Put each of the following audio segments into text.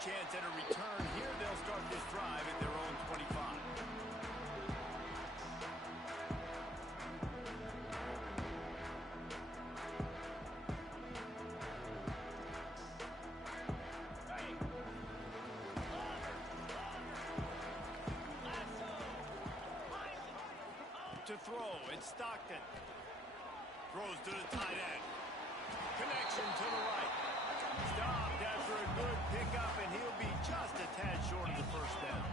chance at a return here. They'll start this drive at their own 25. To throw, it's Stockton. Throws to the tight end. Connection to the right. Stopped after a good pickup, and he'll be just a tad short of the first down.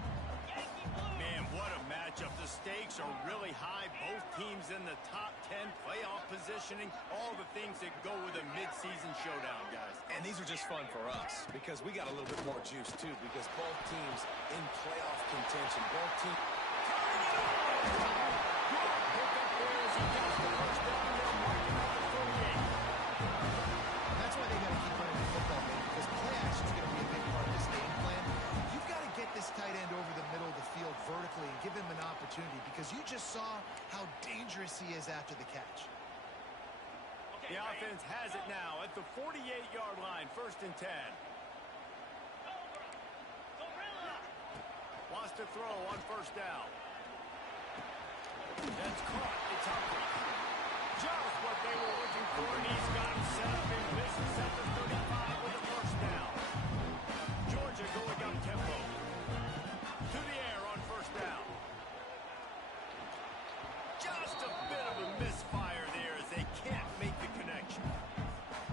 Man, what a matchup. The stakes are really high. Both teams in the top 10 playoff positioning. All the things that go with a midseason showdown, guys. And these are just fun for us because we got a little bit more juice, too, because both teams in playoff contention. Both teams... That's why they got to keep running the football, man, because play action is going to be a big part of this game plan. You've got to get this tight end over the middle of the field vertically and give him an opportunity because you just saw how dangerous he is after the catch. The offense has it now at the 48-yard line, 1st and 10. Wants to throw on 1st down. That's caught. It's Humphrey. Just what they were looking for, and he's got him set up in business at the 35 with a 1st down. Georgia going up tempo. To the air on 1st down. Just a bit of a misfire there as they can't make the connection.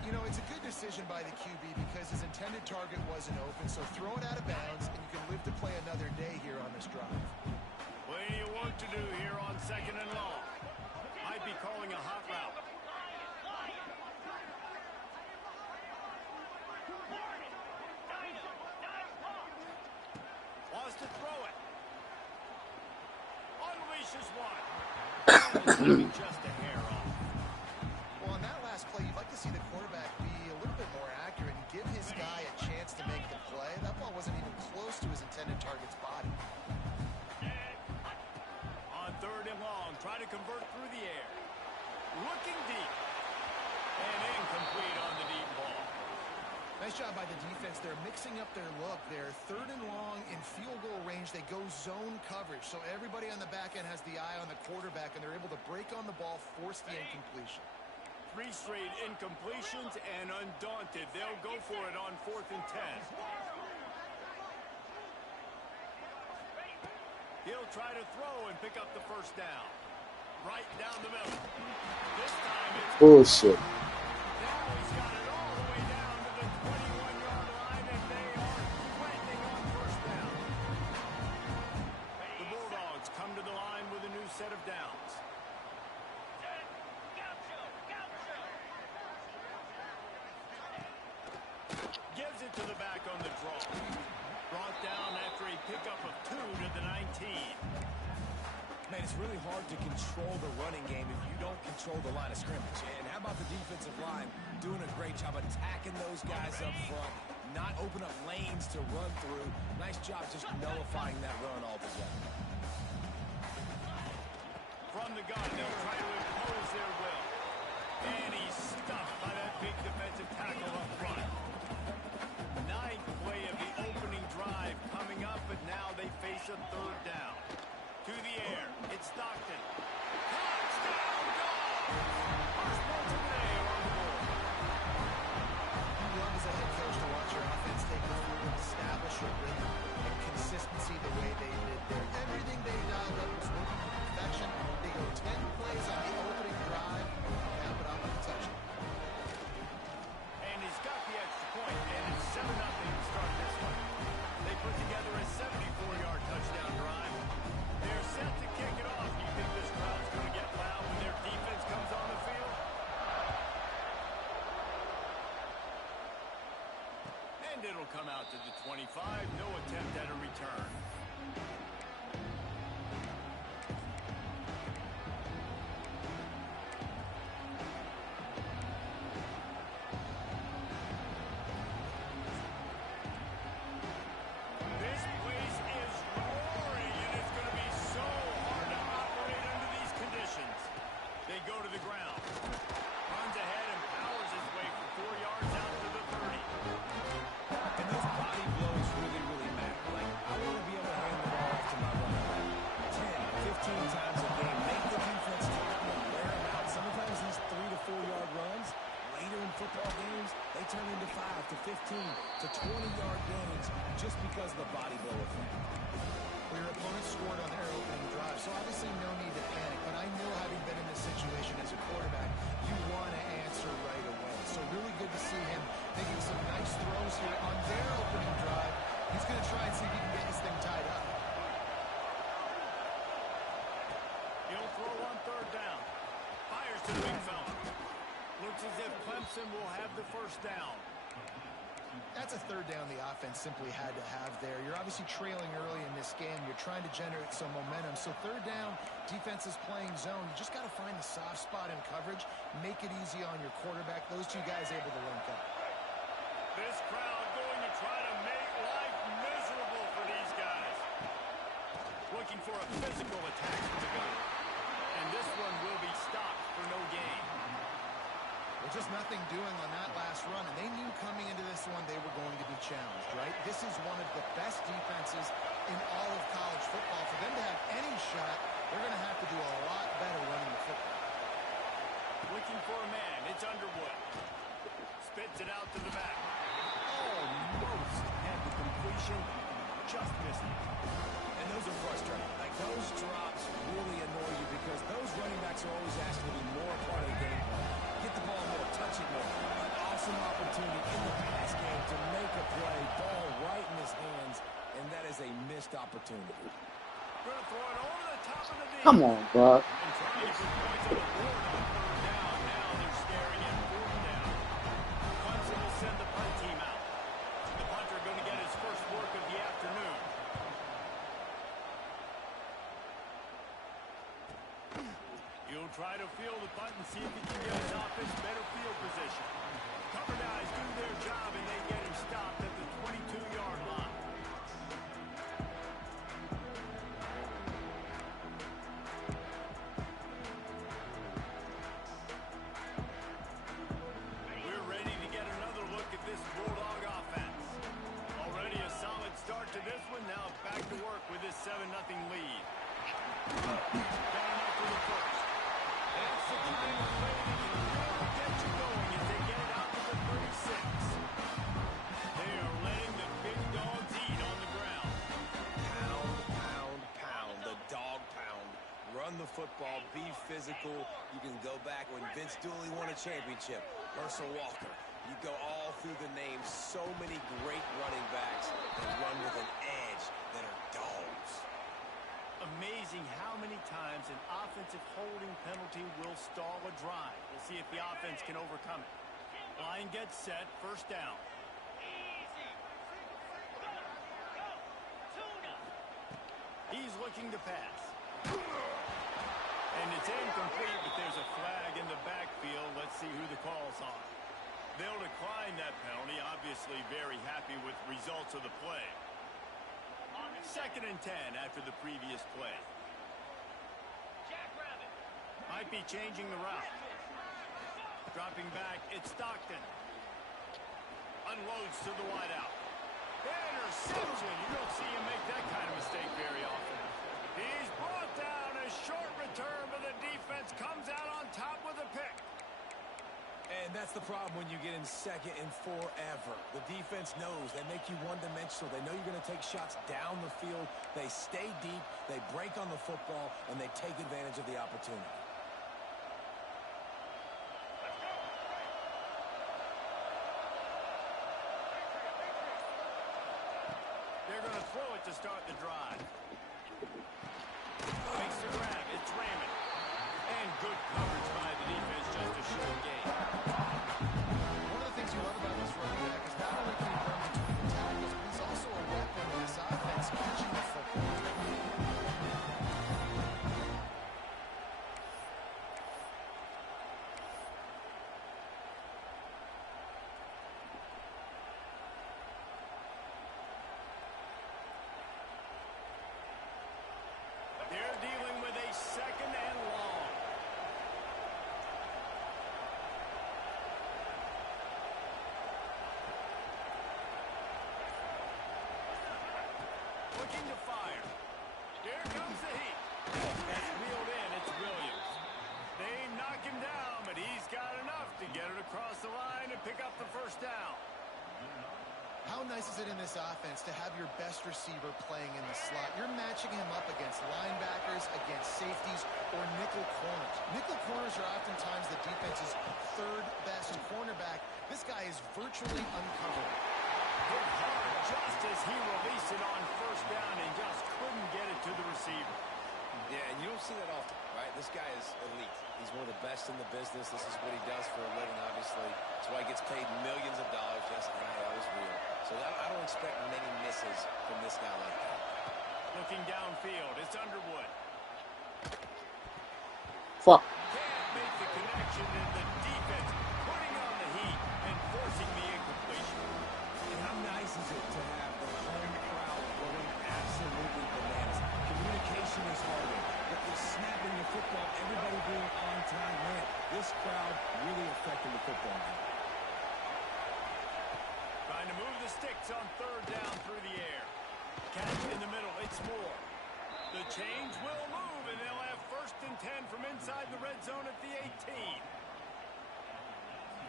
You know, it's a good decision by the QB because his intended target wasn't open, so throw it out of bounds, and you can live to play another day here on this drive. Plenty of work to do here on 2nd and long. Might be calling a hot route. Wants to throw it. Unleashes one. Just a hair off. Well, on that last play, you'd like to see the quarterback be a little bit more accurate and give his guy a chance to make the play. That ball wasn't even close to his intended target's body. On 3rd and long, try to convert through the air. Looking deep. And incomplete on the deep ball. Nice job by the defense. They're mixing up their look. They're 3rd and long in field goal range. They go zone coverage. So everybody on the back end has the eye on the quarterback, and they're able to break on the ball, force the incompletion. 3 straight incompletions, and undaunted, they'll go for it on 4th and 10. He'll try to throw and pick up the 1st down. Right down the middle. This time it's... Bullshit. Now he's got it all the way down to the 21-yard line, and they are threatening on 1st down. The Bulldogs come to the line with a new set of downs. Gives it to the back on the draw. Brought down after a pickup of 2 to the 19. Man, it's really hard to control the running game if you don't control the line of scrimmage. And how about the defensive line doing a great job attacking those guys up front, not open up lanes to run through. Nice job just nullifying that run altogether. From the gun, they'll try to impose their will. And he's stuffed by that big defensive tackle up front. 9th play of the opening drive coming up, but now they face a 3rd down. To the air, it's Stockton. Touchdown, goal! First point of the day on the board. You love as a head coach to watch your offense take the field and establish a rhythm and consistency the way they did there. Everything they dialed up was working to perfection. They go 10 plays on the opening drive, cap it off with a touchdown. And he's got the extra point, and it's 7-0 to start this one. They put together a 74-yard touchdown drive. They're set to kick it off. Do you think this crowd's going to get loud when their defense comes on the field? And it'll come out to the 25. No attempt at a return. This place is roaring, and it's going to be so hard to operate under these conditions. They go to the ground. Runs ahead and powers his way for 4 yards out to the 30. And those body blows to the big fella. Looks as if Clemson will have the first down. That's a third down the offense simply had to have there. You're obviously trailing early in this game. You're trying to generate some momentum. So third down, defense is playing zone. You just got to find the soft spot in coverage, make it easy on your quarterback. Those two guys able to link up. This crowd going to try to make life miserable for these guys. Looking for a physical attack from the gun. And this one will be stopped for no gain. Well, just nothing doing on that last run, and they knew coming into this one they were going to be challenged, right? This is one of the best defenses in all of college football. For them to have any shot, they're going to have to do a lot better running the football. Looking for a man. It's Underwood. Spits it out to the back. Almost had the completion. Just missed it. And those are frustrating. Like, those drops really annoy you because those running backs are always asking to be more a part of the game plan. Get the ball more, touch it more. An awesome opportunity in the pass game to make a play, ball right in his hands, and that is a missed opportunity. Going to throw it over the top of the knee. Come on, Buck. And trying to put points on the board on third down. Now they're staring at fourth down. Clemson will send the punt team out. The punter going to get his first work of the afternoon. He'll try to field the punt and see if he can get his offense better field position. Cover guys do their job and they get him stopped at the 22-yard line. We're ready to get another look at this Bulldog offense. Already a solid start to this one. Now back to work with this 7-0 lead. Got enough for the first. That's the kind of play that can really get you going as they get it out to the 36. They are letting the big dogs eat on the ground. Pound, pound, pound. The dog pound. Run the football. Be physical. You can go back when Vince Dooley won a championship. Herschel Walker. You go all through the names. So many great running backs that run with an edge that are dogs. Amazing how many times an offensive holding penalty will stall a drive. We'll see if the offense can overcome it. Line gets set. First down. He's looking to pass. And it's incomplete, but there's a flag in the backfield. Let's see who the call's on. They'll decline that penalty. Obviously very happy with results of the play. 2nd and 10 after the previous play. Might be changing the route. Dropping back, it's Stockton. Unloads to the wideout. Interception. You don't see him make that kind of mistake very often. He's brought down. A short return, but the defense comes out on top with a pick. And that's the problem when you get in 2nd and forever. The defense knows. They make you one-dimensional. They know you're going to take shots down the field. They stay deep. They break on the football, and they take advantage of the opportunity. They're going to throw it to start the drive. Makes the grab. It's Raymond. And good coverage by the defense, just a short gain. One of the things you love about this running back is not only can he run between the tackles, but he's also a weapon in this offense, catching the football. They're dealing with a 2nd and long. Looking to fire. Here comes the heat. That's wheeled in. It's Williams. They knock him down, but he's got enough to get it across the line and pick up the first down. How nice is it in this offense to have your best receiver playing in the slot? You're matching him up against linebackers, against safeties, or nickel corners. Nickel corners are oftentimes the defense's 3rd best cornerback. This guy is virtually uncovered. Hit hard just as he released it on first down and just couldn't get it to the receiver. Yeah, and you don't see that often, right? This guy is elite. He's one of the best in the business. This is what he does for a living, obviously. That's why he gets paid millions of dollars. Yes, NIL is real. So I don't expect many misses from this guy like that. Looking downfield, it's Underwood. Fuck. Can't make the connection, and the defense putting on the heat and forcing the incompletion. And how nice is it to have the home crowd going absolutely bananas? Communication is harder, but the snapping the football, everybody being on time, man, this crowd really affecting the football game. Trying to move the sticks on third down through the air. Catch in the middle, it's Moore. The change will move, and they'll have 1st and 10 from inside the red zone at the 18.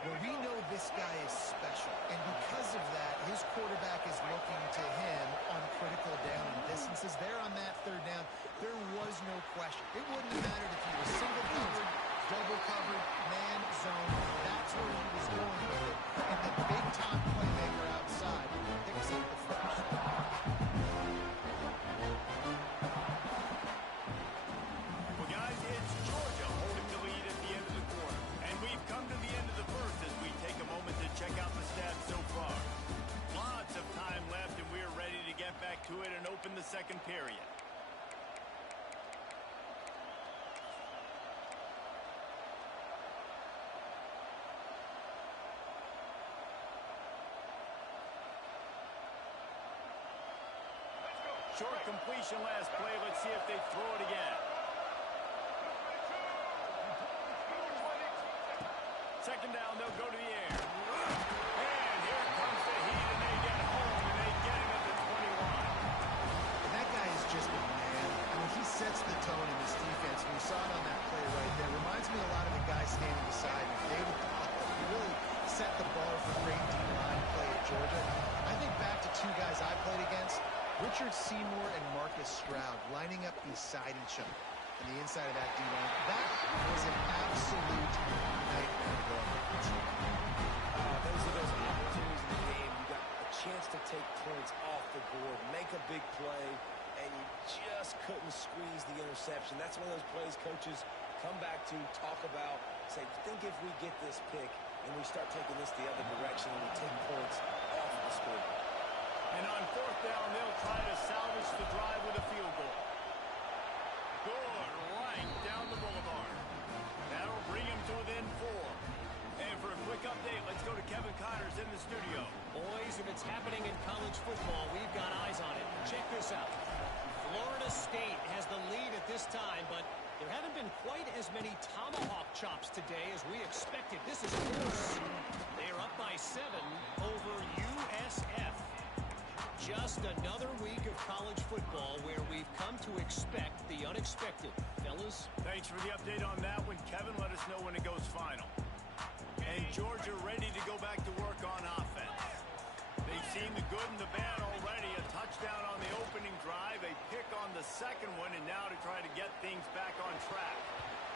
Well, we know this guy is special, and because of that, his quarterback is looking to him on critical down and distances. There on that third down, there was no question. It wouldn't have mattered if he was single covered, double covered, man zone. That's where he was going with it, and the big-time playmaker outside picks up the first. Well, guys, it's Georgia holding the lead at the end of the quarter, and we've come to the end of the first as we take a moment to check out the stats so far. Lots of time left, and we're ready to get back to it and open the second period. Short completion last play. Let's see if they throw it again. Second down, they'll go to the air. And here comes the heat, and they get home, and they get him at the 21. That guy is just a man. I mean, he sets the tone in this defense. We saw it on that play right there. Reminds me a lot of the guy standing beside him, David Pollack. He really set the bar for great D-line play at Georgia. I think back to two guys I played against, Richard Seymour and Marcus Stroud, lining up beside each other on the inside of that D-line. That was an absolute nightmare to go against. Those are those opportunities in the game. You got a chance to take points off the board, make a big play, and you just couldn't squeeze the interception. That's one of those plays coaches come back to, talk about, say, think if we get this pick and we start taking this the other direction and we take points off of the scoreboard. And on 4th down, they'll try to salvage the drive with a field goal. Good, right down the boulevard. That'll bring him to within 4. And for a quick update, let's go to Kevin Connors in the studio. Boys, if it's happening in college football, we've got eyes on it. Check this out. Florida State has the lead at this time, but there haven't been quite as many tomahawk chops today as we expected. This is close. They are up by 7 over USF. Just another week of college football where we've come to expect the unexpected. Fellas? Thanks for the update on that one, Kevin. Let us know when it goes final. And Georgia ready to go back to work on offense. They've seen the good and the bad already. A touchdown on the opening drive, a pick on the second one, and now to try to get things back on track.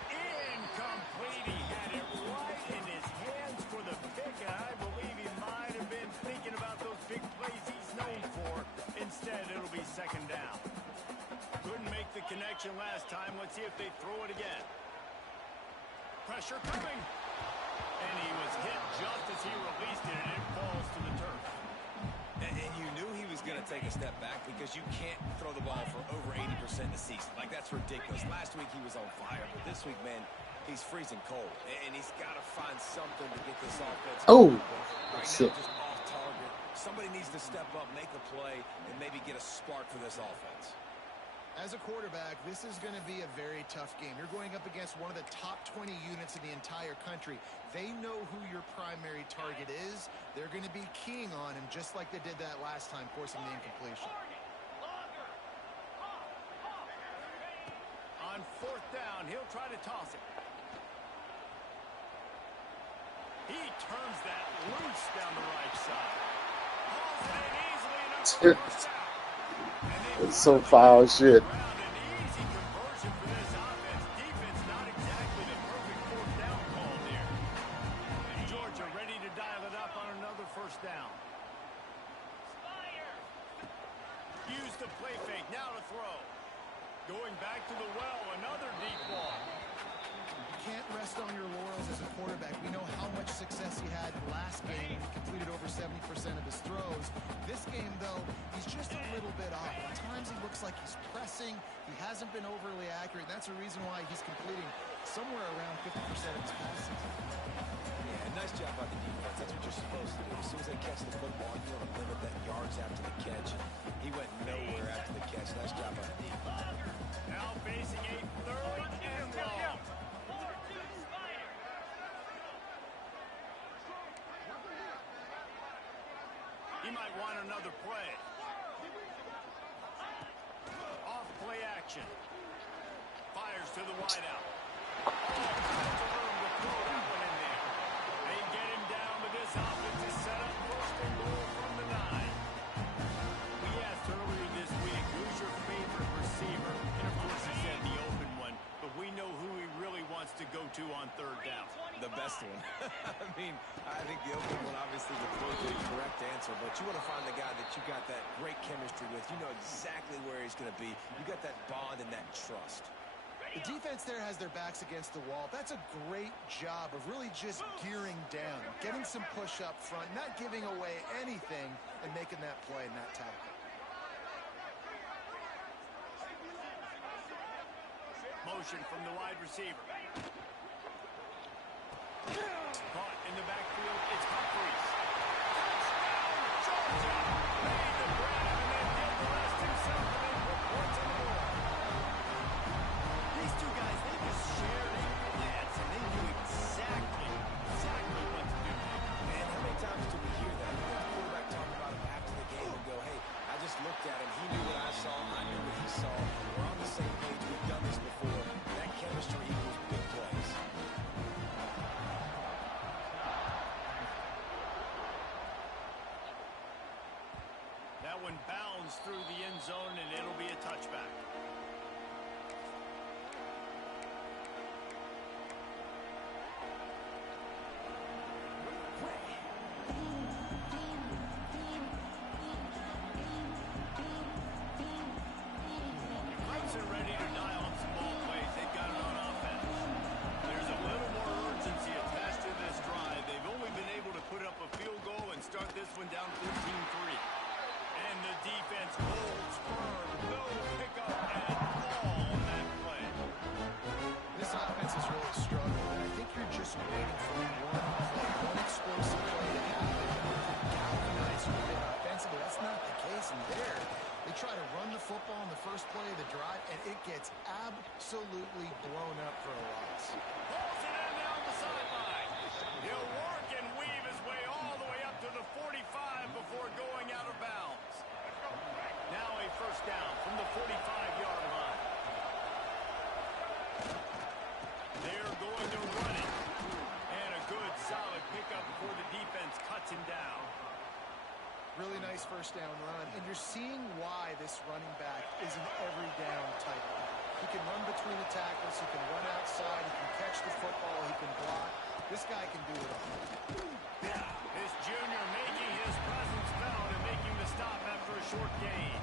Incomplete. He had it right in his hands for the pick, and I believe he might have been thinking about those big plays he's known for. Instead, it'll be second down. Couldn't make the connection last time. Let's see if they throw it again. Pressure coming. And he was hit just as he released it, and it falls to the turf. And you knew he was going to take a step back because you can't throw the ball for over 80% a season. Like, that's ridiculous. Last week he was on fire, but this week, man, he's freezing cold. And he's got to find something to get this offense Oh, right shit. now, just off target. Somebody needs to step up, make a play, and maybe get a spark for this offense. As a quarterback, this is going to be a very tough game. You're going up against one of the top 20 units in the entire country. They know who your primary target is. They're going to be keying on him just like they did that last time, forcing the incompletion. On 4th down, he'll try to toss it. He turns that loose down the right side. Hauls it in easily enough for the first down. It's so foul shit. An easy conversion for this offense. Defense not exactly the perfect 4th down call there. And Georgia ready to dial it up on another first down. Use the play fake. Now to throw. Going back to the well, another deep ball. Can't rest on your laurels as a quarterback. We know how much success he had last game. He completed over 70% of his throws. This game, though, he's just a little bit off. At times he looks like he's pressing. He hasn't been overly accurate. That's a reason why he's completing somewhere around 50% of his passes. Yeah, nice job by the defense. That's what you're supposed to do. As soon as they catch the football, you want to limit that yards after the catch. He went nowhere after the catch. Nice job by the defense. Now facing a third and long. He might want another play. Off play action. Fires to the wideout. Oh, that's a room to throw that one in there. They get him down, but this offense is set up first and goal from the 9. We asked earlier this week, who's your favorite receiver? And of course he said the open one, but we know who he really wants to go to on third down. The best one. I think the open one obviously the politically correct answer, but you want to find the guy that you got that great chemistry with. You know exactly where he's going to be. You got that bond and that trust. The defense there has their backs against the wall. That's a great job of really just gearing down, getting some push up front, not giving away anything, and making that play and that tackle. Motion from the wide receiver. Caught in the backfield. It's Humphries. Touchdown, Georgia! Made the grab and then did the rest himself and then put points on the board. These two guys, they just shared a glance and they knew exactly what to do. Man, how many times do we hear that? The quarterback talk about him after the game and go, hey, I just looked at him. He knew what I saw. I knew what he saw. We're on the same page. We've done this before. That chemistry equals big plays. That one bounds through the end zone, and it'll be a touchback. Clemson ready to dial up some ball plays. They've got it on offense. There's a little more urgency attached to this drive. They've only been able to put up a field goal and start this one down 14-3. And the defense holds firm. No pickup at all on that play. This offense is really struggling, and I think you're just waiting for one explosive play to happen and galvanize you a bit offensively. That's not the case in there. They try to run the football in the first play of the drive, and it gets absolutely blown up for a loss. Pulls it in down the sideline. He'll work and weave his way all the way up to the 45 before going out of bounds. Now a first down from the 45-yard line. They're going to run it. And a good, solid pickup before the defense cuts him down. Really nice first down run, and you're seeing why this running back is an every down type. He can run between the tackles, he can run outside, he can catch the football, he can block. This guy can do it all. This junior making his presence felt and making the stop after a short gain.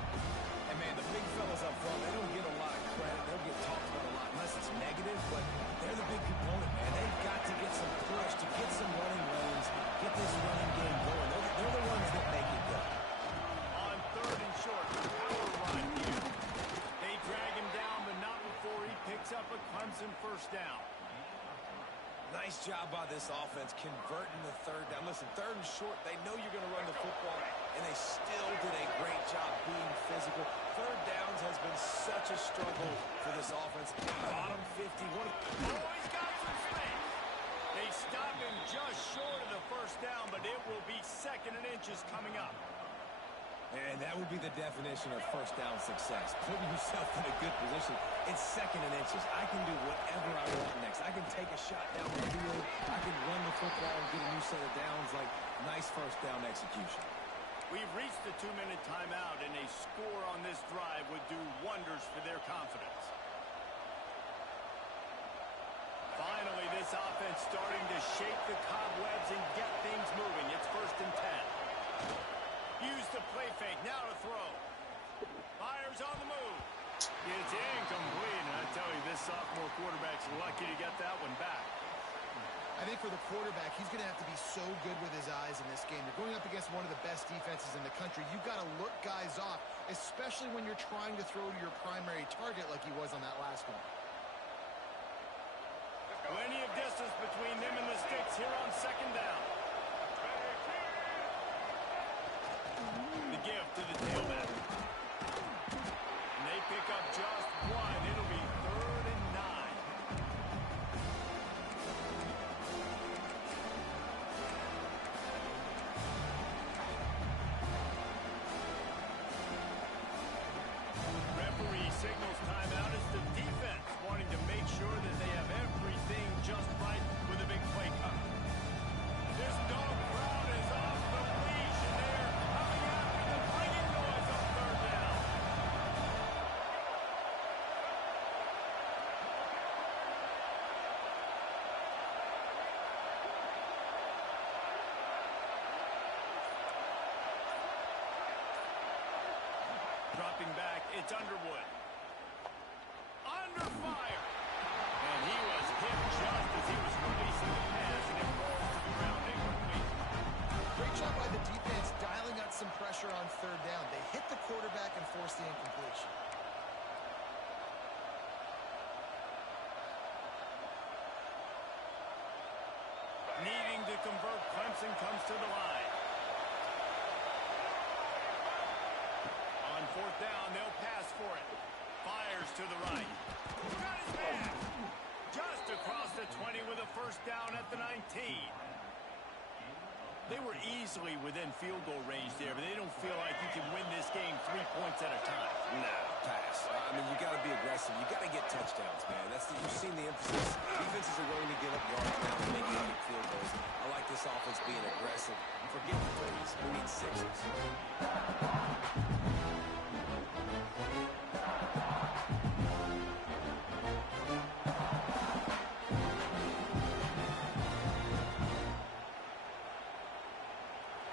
And man, the big fellas up front, they don't get a lot of credit. They don't get talked about a lot unless it's negative, but they're the big component, man. They've got to get some push, to get some running lanes, get this running game going. They're the ones that make it go. On third and short, power run here. They drag him down, but not before he picks up a Clemson first down. Nice job by this offense converting the third down. Listen, third and short, they know you're going to run the football, and they still did a great job being physical. Third downs has been such a struggle for this offense. Bottom 50. Oh, he's got some space. They stop him just short of the first down, but it will be second and inches coming up. And that would be the definition of first down success. Putting yourself in a good position. It's second and inches. I can do whatever I want next. I can take a shot down the field. I can run the football and get a new set of downs. Like, nice first down execution. We've reached the 2-minute timeout, and a score on this drive would do wonders for their confidence. Finally, this offense starting to shake the cobwebs and get things moving. It's first and 10. Use the play fake. Now to throw. Fires on the move. It's incomplete, and I tell you, this sophomore quarterback's lucky to get that one back. I think for the quarterback, he's going to have to be so good with his eyes in this game. You're going up against one of the best defenses in the country. You've got to look guys off, especially when you're trying to throw to your primary target like he was on that last one. Plenty of distance between them and the sticks here on second down. The give to the tailback. And they pick up just one. It'll be 3rd and 9. Referee signals timeout as the defense wanting to make sure that they have everything just right with a big play coming. This dog crowd is off the leash, and they're coming out with a bringing noise on 3rd down. Dropping back, it's Underwood. Under fire! And he was hit just as he was releasing the pass, and it rolls to the ground incomplete. Great job by the defense dialing up some pressure on 3rd down. They hit the quarterback and forced the incompletion. Needing to convert, Clemson comes to the line. On 4th down, they'll pass for it. Fires to the right. Got his man. Just across the 20 with a 1st down at the 19. They were easily within field goal range there, but they don't feel like you can win this game 3 points at a time. Nah, pass. I mean, you got to be aggressive. You got to get touchdowns, man. You've seen the emphasis. Defenses are willing to give up yards now to make easy field goals. I like this offense being aggressive. Forget the 30s. We need 6s.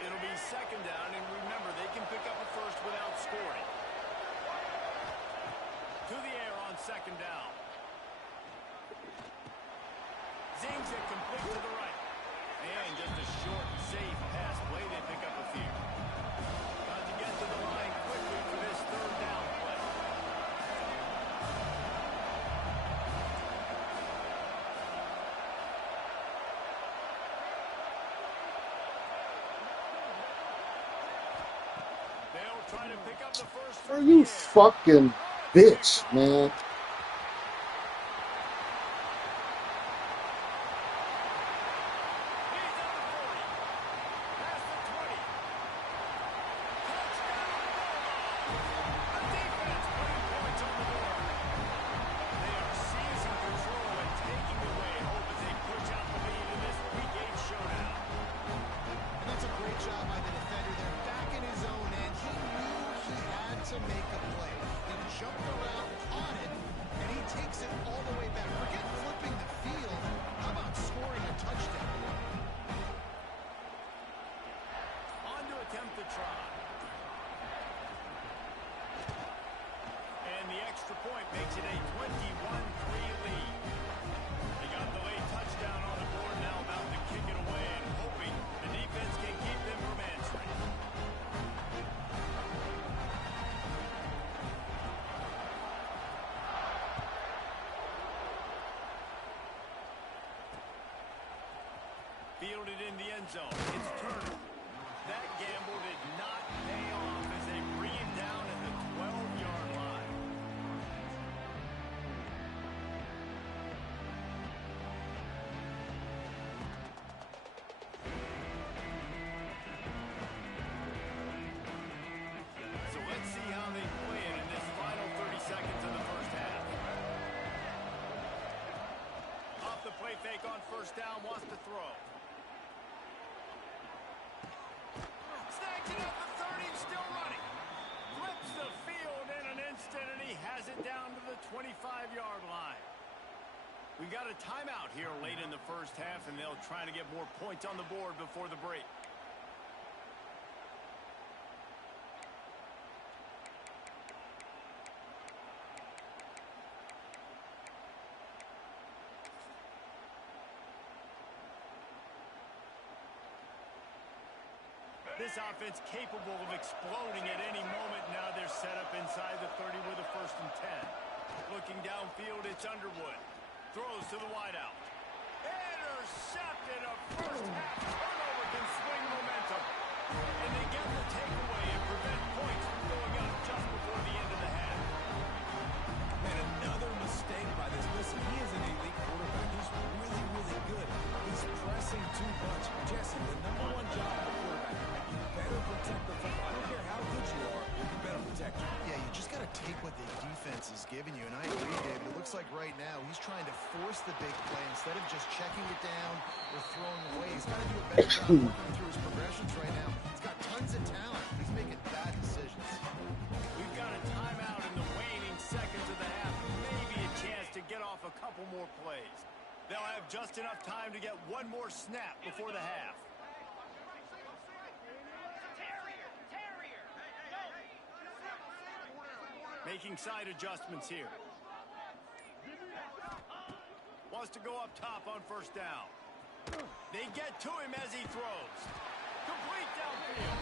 It'll be 2nd down, and remember, they can pick up a first without scoring. To the air on 2nd down. Zings it complete to the right. And just a short, safe pass play. They pick up a few. Got to get to the line quickly for this 3rd down play. They'll try to pick up the first. Are you fucking bitch, man? To make a play. He jumped around, caught it, and he takes it all the way back. Forget flipping the field. How about scoring a touchdown? On to attempt the try. And the extra point makes it a 21-3 lead. They got the late touchdown on the board, now about to kick it away and hoping the defense can keep them from answering. Fielded in the end zone. It's Turner. That gamble did not pay off as they bring him down at the 12-yard line. So let's see how they play it in this final 30 seconds of the first half. Off the play fake on 1st down, wants to throw. Snags it up the 30, still running. Flips the field in an instant, and he has it down to the 25-yard line. We got a timeout here late in the first half, and they'll try to get more points on the board before the break. This offense capable of exploding at any moment. Now they're set up inside the 30 with a 1st and 10. Looking downfield, it's Underwood. Throws to the wideout. Intercepted. A first half turnover can swing momentum. And they get the takeaway and prevent points from going up just before the end of the half. Man, another mistake by this. Listen, he is an elite quarterback. He's really, really good. He's pressing too much. Jesse, the #1 job of a quarterback, you better protect the football. I don't care how good you are, you better protect it. Yeah, you just got to take what the defense is giving you. And I agree, David. It looks like right now he's trying to force the big play instead of just checking it down or throwing away. He's got to do a better job working through his progressions right now. He's got tons of talent. He's making bad decisions. We've got a timeout in the waning seconds of the half. Maybe a chance to get off a couple more plays. They'll have just enough time to get one more snap before the half. Making side adjustments here. Wants to go up top on 1st down. They get to him as he throws. Complete downfield.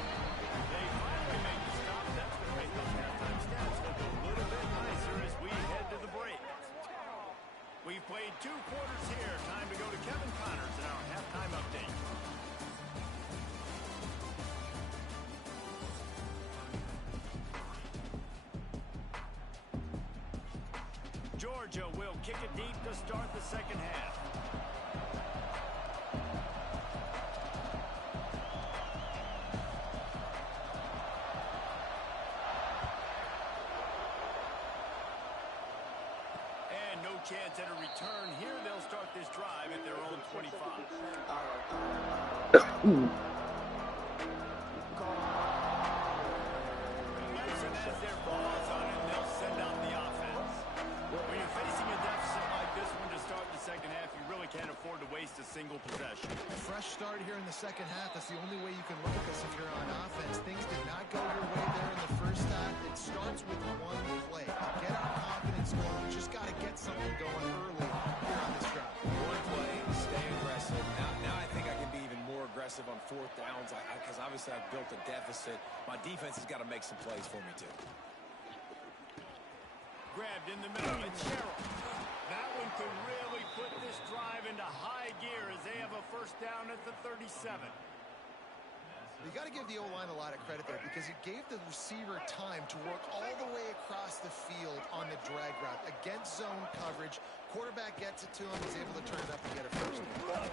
They finally make the stop. That's going to make those halftime stats look a little bit nicer as we head to the break. We've played 2 quarters here. Time to go to Kevin Connors in our halftime update. Georgia will kick it deep to start the 2nd half. And no chance at a return here. They'll start this drive at their own 25. Clemson has their balls on it, and they'll send out the offense. When you're facing a deficit like this one to start the 2nd half, you really can't afford to waste a single possession. A fresh start here in the 2nd half. That's the only way you can look at this if you're on offense. Things did not go your way there in the 1st half. It starts with one play. Get our confidence going. We just got to get something going early here on this drive. One play, stay aggressive. Now I think I can be even more aggressive on 4th downs because obviously I've built a deficit. My defense has got to make some plays for me too. Grabbed in the middle. It's Sherrill. That one could really put this drive into high gear as they have a 1st down at the 37. You got to give the O-line a lot of credit there because it gave the receiver time to work all the way across the field on the drag route against zone coverage. Quarterback gets it to him. He's able to turn it up and get a 1st down.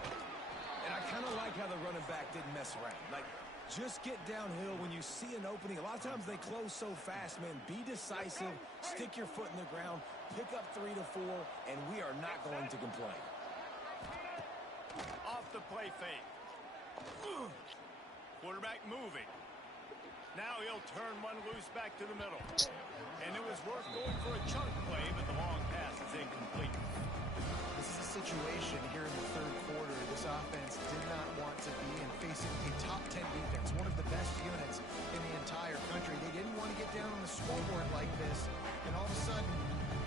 And I kind of like how the running back didn't mess around. Like, just get downhill when you see an opening. A lot of times they close so fast, man. Be decisive, stick your foot in the ground, pick up 3 to 4, and we are not going to complain. Off the play fake. Quarterback moving. Now he'll turn one loose back to the middle. And it was worth going for a chunk play, but the long pass is incomplete. This is a situation here in the 3rd quarter. This offense did not want to be in facing a top 10 defense, one of the best units in the entire country. They didn't want to get down on the scoreboard like this, and all of a sudden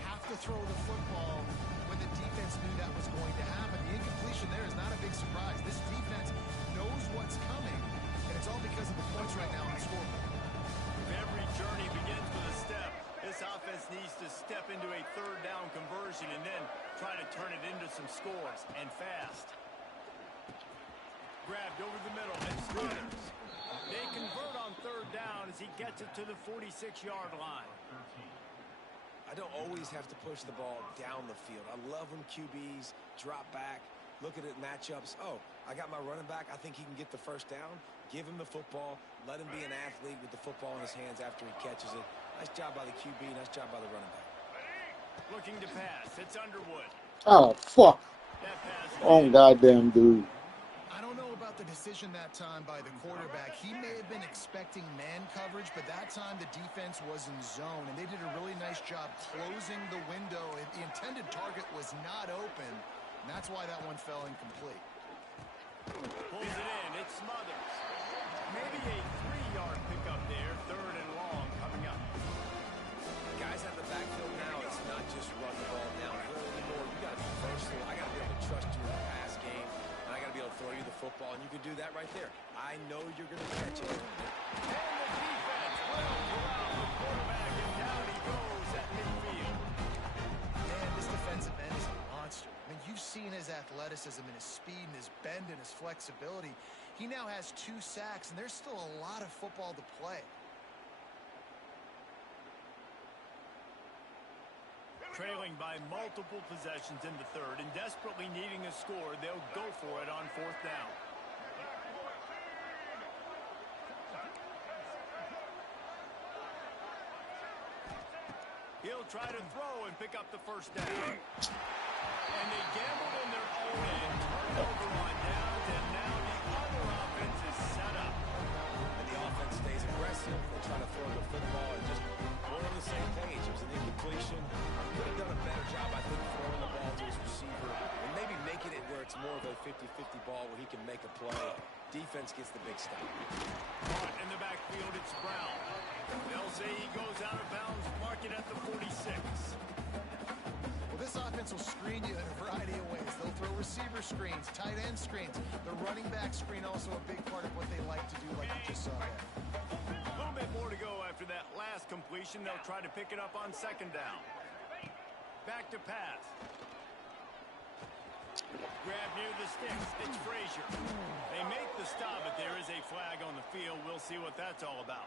have to throw the football when the defense knew that was going to happen. The incompletion there is not a big surprise. This defense knows what's coming, and it's all because of the points right now on the scoreboard. Every journey begins with a step. This offense needs to step into a 3rd down conversion and then try to turn it into some scores, and fast. Grabbed over the middle, and Smothers. They convert on 3rd down as he gets it to the 46-yard line. I don't always have to push the ball down the field. I love when QBs drop back, look at it matchups. Oh, I got my running back. I think he can get the 1st down. Give him the football. Let him be an athlete with the football in his hands after he catches it. Nice job by the QB. Nice job by the running back. Looking to pass. It's Underwood. Oh, fuck. That pass is Oh, in. goddamn dude. I don't know about the decision that time by the quarterback. He may have been expecting man coverage, but that time the defense was in zone, and they did a really nice job closing the window. The intended target was not open, and that's why that one fell incomplete. Pulls it in. It's Smothers. Maybe a 3-yard pickup there. 3rd and long coming up. Guys at the backfield now, it's not just run the ball downhill anymore. You got to be versatile. I got to be able to trust you in the pass game, and I got to be able to throw you the football football, and you can do that right there. I know you're going to catch it. And the defense will allow the quarterback, and down he goes at midfield. Man, this defensive end is a monster. I mean, you've seen his athleticism and his speed and his bend and his flexibility. He now has 2 sacks, and there's still a lot of football to play. Trailing by multiple possessions in the third and desperately needing a score, they'll go for it on 4th down. He'll try to throw and pick up the 1st down. And they gambled in their own end, turned over on downs, and now the other offense is set up. And the offense stays aggressive. They try to throw the football and just we're on the same page. It was an incompletion. Could have done a better job, I think, throwing the ball to his receiver and maybe making it where it's more of a 50-50 ball where he can make a play. Defense gets the big stop. Caught in the backfield, it's Brown. They'll say he goes out of bounds, mark it at the 46. Well, this offense will screen you in a variety of ways. They'll throw receiver screens, tight end screens. The running back screen also a big part of what they like to do, like you just saw there. A little bit more to go after that last completion. They'll try to pick it up on 2nd down. Back to pass. Grab near the sticks. It's Frazier. They make the stop, but there is a flag on the field. We'll see what that's all about.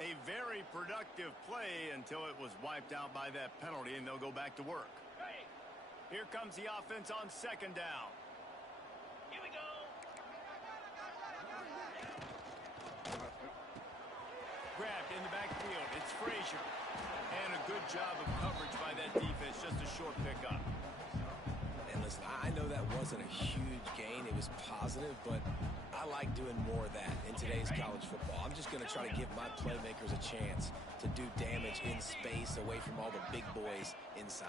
A very productive play until it was wiped out by that penalty, and they'll go back to work. Here comes the offense on 2nd down. Here we go. Grabbed in the backfield. It's Frazier. And a good job of coverage by that defense. Just a short pickup. And listen, I know that wasn't a huge gain. It was positive, but I like doing more of that in today's college football. I'm just going to try to give my playmakers a chance to do damage in space away from all the big boys inside.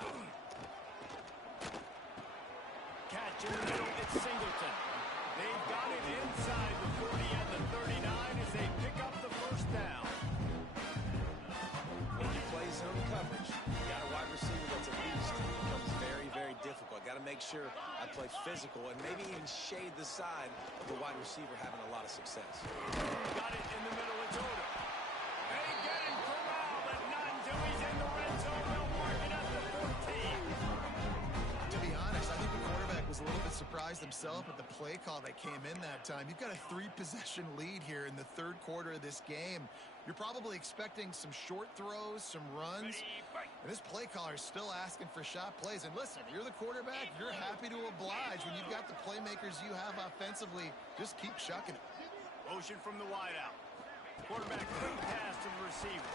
Catch in the middle. It's Singleton. They've got it inside the 40 and the 39 as they pick up the 1st down. When you play zone coverage, you got a wide receiver that's a beast. It becomes very, very difficult. Got to make sure I play physical and maybe even shade the side of the wide receiver having a lot of success. Got it in the middle. It's Odom. They get him corralled, but not until he's in the red zone. They'll mark it at the 14. To be honest, I think the quarterback was a little bit surprised himself at the play call that came in that time. You've got a 3-possession lead here in the 3rd quarter of this game. You're probably expecting some short throws, some runs. And this play caller is still asking for shot plays. And listen, you're the quarterback. You're happy to oblige when you've got the playmakers you have offensively. Just keep shucking it. Motion from the wideout. Quarterback quick pass to the receiver.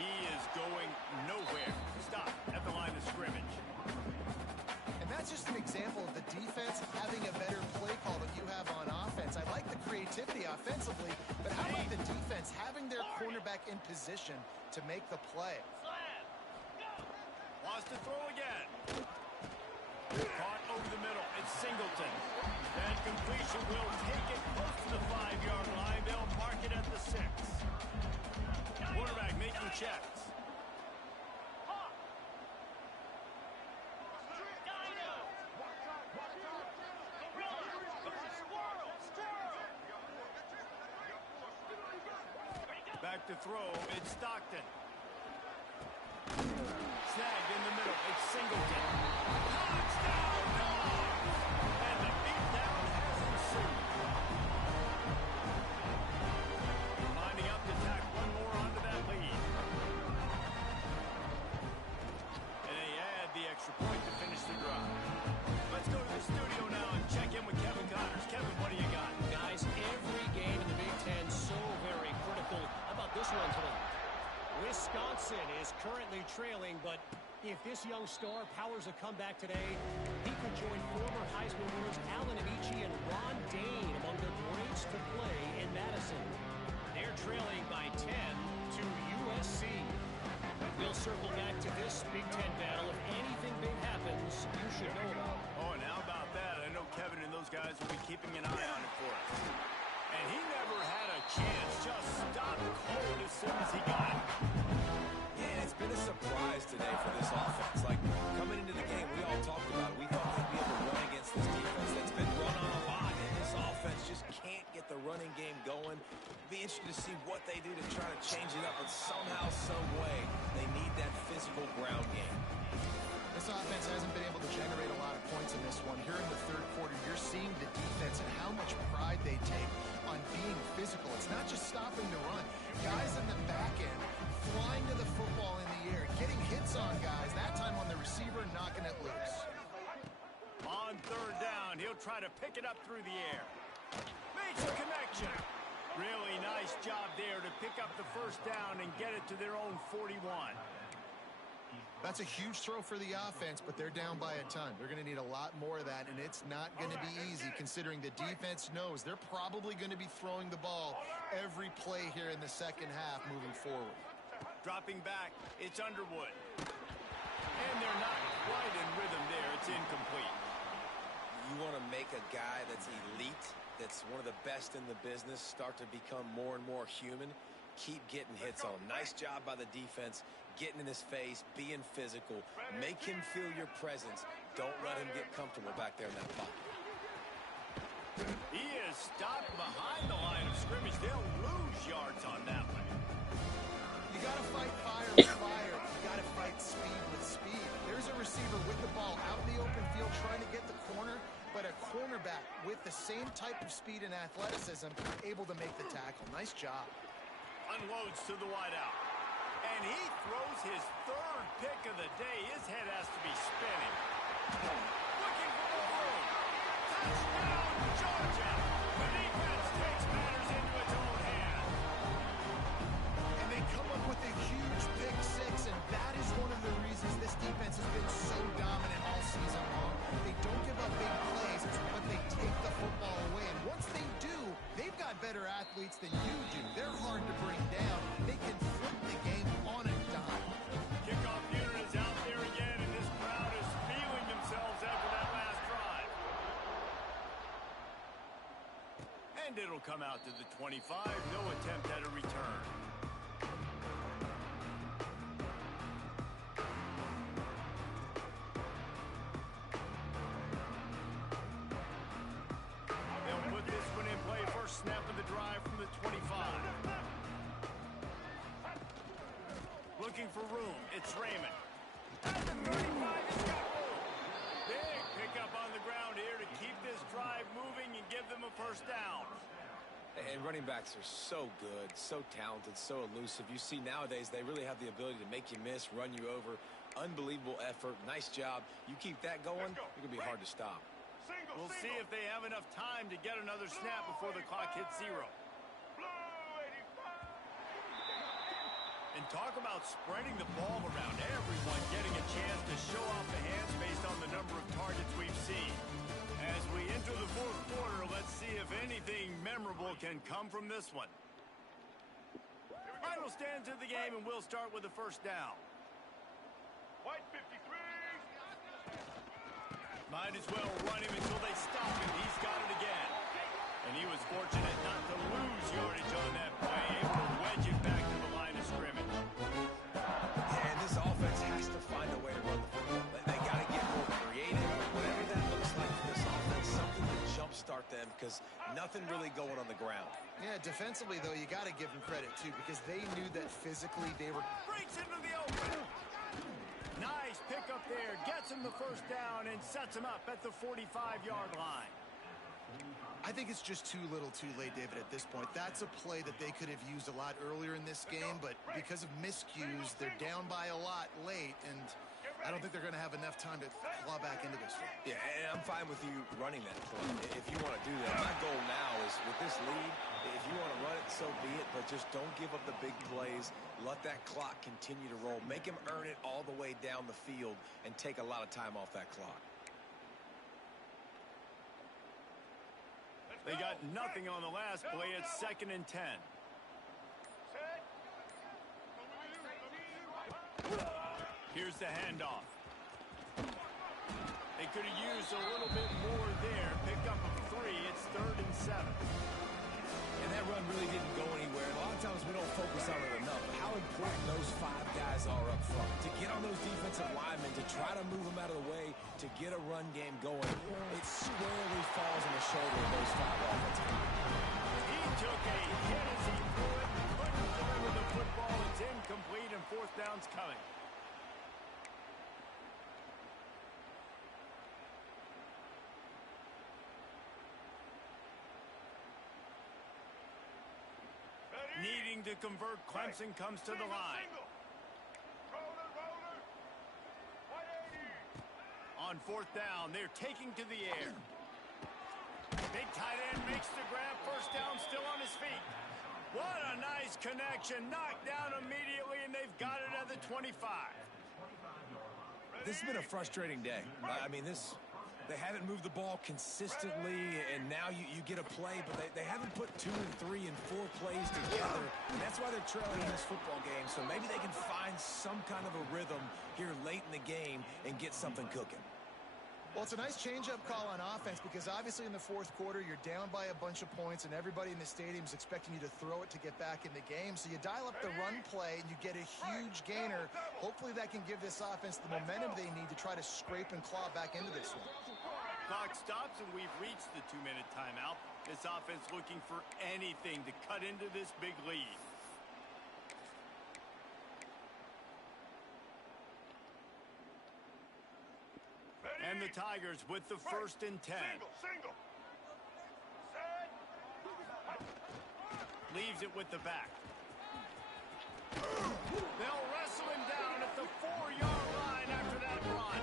He is going nowhere. Stop at the line of scrimmage. And that's just an example of the defense having a better play call than you have on offense. I like the creativity offensively, but how about the defense having their cornerback in position to make the play? Wants to throw again. Caught over the middle. It's Singleton. That completion will take it close to the 5-yard line. They'll mark it at the 6. Quarterback making checks. Back to throw. It's Stockton. Snagged in the middle. It's Singleton. Touchdown, Dogs! And the beatdown has ensued. Lining up to tack one more onto that lead. And they add the extra point to finish the drive. Let's go to the studio now and check in with Kevin Connors. Kevin, what do you got? Guys, every game in the Big Ten so very critical. How about this one today? Wisconsin is currently trailing, but if this young star powers a comeback today, he could join former Heisman winners Allen Amici and Ron Dane among the greats to play in Madison. They're trailing by 10 to USC. We'll circle back to this Big Ten battle. If anything big happens, you should know about it. Oh, and how about that? I know Kevin and those guys will be keeping an eye on it for us. And he never had a chance. Just stopped cold as soon as he got it. Yeah, it's been a surprise today for this offense. Like, coming into the game, we all talked about it. We thought they'd be able to run against this defense that's been run on interested to see what they do to try to change it up, but somehow, some way, they need that physical ground game. This offense hasn't been able to generate a lot of points in this one. Here in the third quarter, you're seeing the defense and how much pride they take on being physical. It's not just stopping the run. Guys in the back end flying to the football in the air, getting hits on guys, that time on the receiver, knocking it loose. On third down, he'll try to pick it up through the air. Makes a connection. Really nice job there to pick up the first down and get it to their own 41. That's a huge throw for the offense, but they're down by a ton. They're going to need a lot more of that, and it's not going to be easy considering the defense knows they're probably going to be throwing the ball every play here in the second half moving forward. Dropping back, it's Underwood. And they're not quite in rhythm there. It's incomplete. You want to make a guy that's elite, that's one of the best in the business, start to become more and more human. Keep getting hits on him. Nice job by the defense, getting in his face, being physical. Make him feel your presence. Don't let him get comfortable back there in that pocket. He is stopped behind the line of scrimmage. They'll lose yards on that one. You got to fight fire with fire. You got to fight speed with speed. There's a receiver with the ball out in the open field trying to get the corner, but a cornerback with the same type of speed and athleticism able to make the tackle. Nice job. Unloads to the wideout. And he throws his third pick of the day. His head has to be spinning. Looking for the hole. Touchdown, Georgia. The defense takes matters into its own hands. And they come up with a huge pick six, and that is one of the reasons this defense has been so dominant all season long. They don't give up big plays, but they take the football away. And once they do, they've got better athletes than you do. They're hard to bring down. They can flip the game on a dime. Kickoff unit is out there again, and this crowd is feeling themselves after that last drive. And it'll come out to the 25. No attempt at a return. They'll put this one in play. First snap of the drive from the 25. Looking for room. It's Raymond. At the 35, he's got room. Big pickup on the ground here to keep this drive moving and give them a first down. And running backs are so good, so talented, so elusive. You see nowadays they really have the ability to make you miss, run you over. Unbelievable effort. Nice job. You keep that going, you're going to be hard to stop. We'll see if they have enough time to get another snap before the clock hits 0. And talk about spreading the ball around. Everyone getting a chance to show off the hands based on the number of targets we've seen. As we enter the fourth quarter, let's see if anything memorable can come from this one. Final stands of the game, and we'll start with the first down. White 53. Might as well run him until they stop him. He's got it again. And he was fortunate not to lose yardage on that play. Able to wedge it back to the line of scrimmage. And this offense has to find a way to run the football. They got to get more creative. Whatever that looks like for this offense, something to jumpstart them because nothing really going on the ground. Yeah, defensively, though, you got to give them credit, too, because they knew that physically they were... Breaks into the open. Nice pickup there. Gets him the first down and sets him up at the 45-yard line. I think it's just too little too late, David, at this point. That's a play that they could have used a lot earlier in this game, but because of miscues, they're down by a lot late, and I don't think they're going to have enough time to claw back into this one. Yeah, and I'm fine with you running that play if you want to do that. My goal now is with this lead, if you want to run it, so be it, but just don't give up the big plays. Let that clock continue to roll. Make him earn it all the way down the field and take a lot of time off that clock. They got nothing on the last play. It's 2nd and 10. Here's the handoff. They could have used a little bit more there. Pick up a 3. It's 3rd and 7. And that run really didn't go anywhere. A lot of times we don't focus on it enough. How important those 5 guys are up front. To get on those defensive linemen, to try to move them out of the way, to get a run game going, it squarely falls on the shoulder of those 5 offensive linemen. He took a hit as he threw it. Couldn't deliver the football. It's incomplete, and fourth down's coming. Needing to convert, Clemson comes to the line. Roller. 180. On fourth down, they're taking to the air. Big tight end makes the grab. First down, still on his feet. What a nice connection. Knocked down immediately, and they've got it at the 25. This has been a frustrating day. I mean, they haven't moved the ball consistently, and now you get a play, but they haven't put 2 and 3 and 4 plays together, and that's why they're trailing in this football game. So maybe they can find some kind of a rhythm here late in the game and get something cooking. Well, it's a nice change-up call on offense because obviously in the fourth quarter, you're down by a bunch of points and everybody in the stadium is expecting you to throw it to get back in the game. So you dial up the run play and you get a huge gainer. Hopefully that can give this offense the momentum they need to try to scrape and claw back into this one. Clock stops, and we've reached the 2-minute timeout. This offense looking for anything to cut into this big lead. And the Tigers with the first and 10. Single. Set. Leaves it with the back. They'll wrestle him down at the 4-yard line after that run.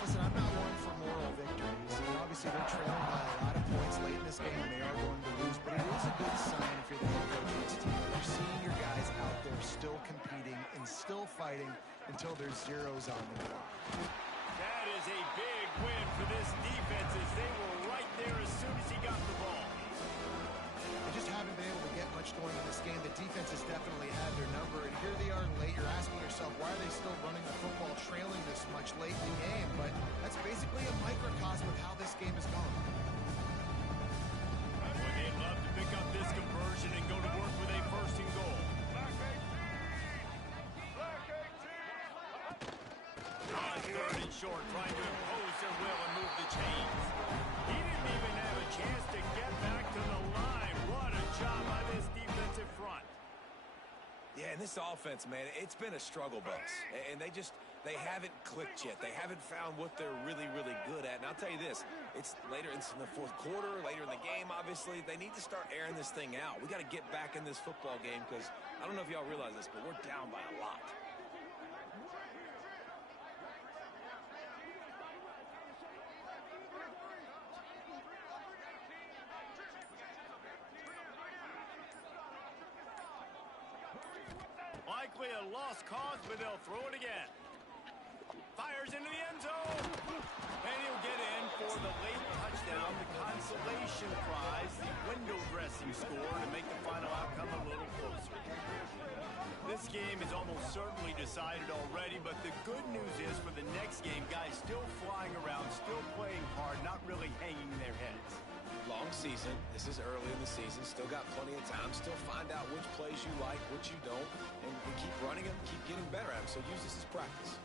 Listen, I'm not one for moral victories. And obviously, they're trailing by a lot of points late in this game, and they are going to lose. But it is a good sign if you're the head coach of this team. You're seeing your guys out there still competing and still fighting until there's zeros on the board. That is a big win for this defense as they were right there as soon as he got the ball. They just haven't been able to get much going in this game. The defense has definitely had their number, and here they are late. You're asking yourself, why are they still running the football trailing this much late in the game? But that's basically a microcosm of how this game has gone. Well, they'd love to pick up this conversion and go to work with a first and goal. Black 18. On third and short, trying to impose their will and move the chains. He didn't even have a chance to get back to the line. What a job by this defensive front. Yeah, and this offense, man, it's been a struggle bus. And they haven't clicked yet. They haven't found what they're really, really good at. And I'll tell you this, it's in the fourth quarter, later in the game, obviously. They need to start airing this thing out. We got to get back in this football game because I don't know if y'all realize this, but we're down by a lot. Likely a lost cause, but they'll throw it again. Fires into the end zone. And he'll get in for the late touchdown, the consolation prize, the window dressing score to make the final outcome a little closer. This game is almost certainly decided already, but the good news is for the next game, guys still flying around, still playing hard, not really hanging their heads. Long season. This is early in the season. Still got plenty of time. Still find out which plays you like, which you don't, and keep running them, keep getting better at them. So use this as practice.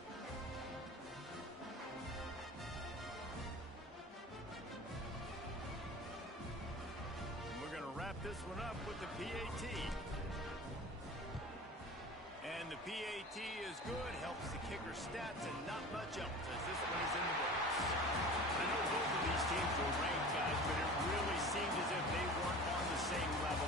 And we're going to wrap this one up with the PAT. And the PAT is good, helps the kicker stats, and not much else as this one is in the books. I know both of these teams were ranked, guys, but it really seemed as if they weren't on the same level.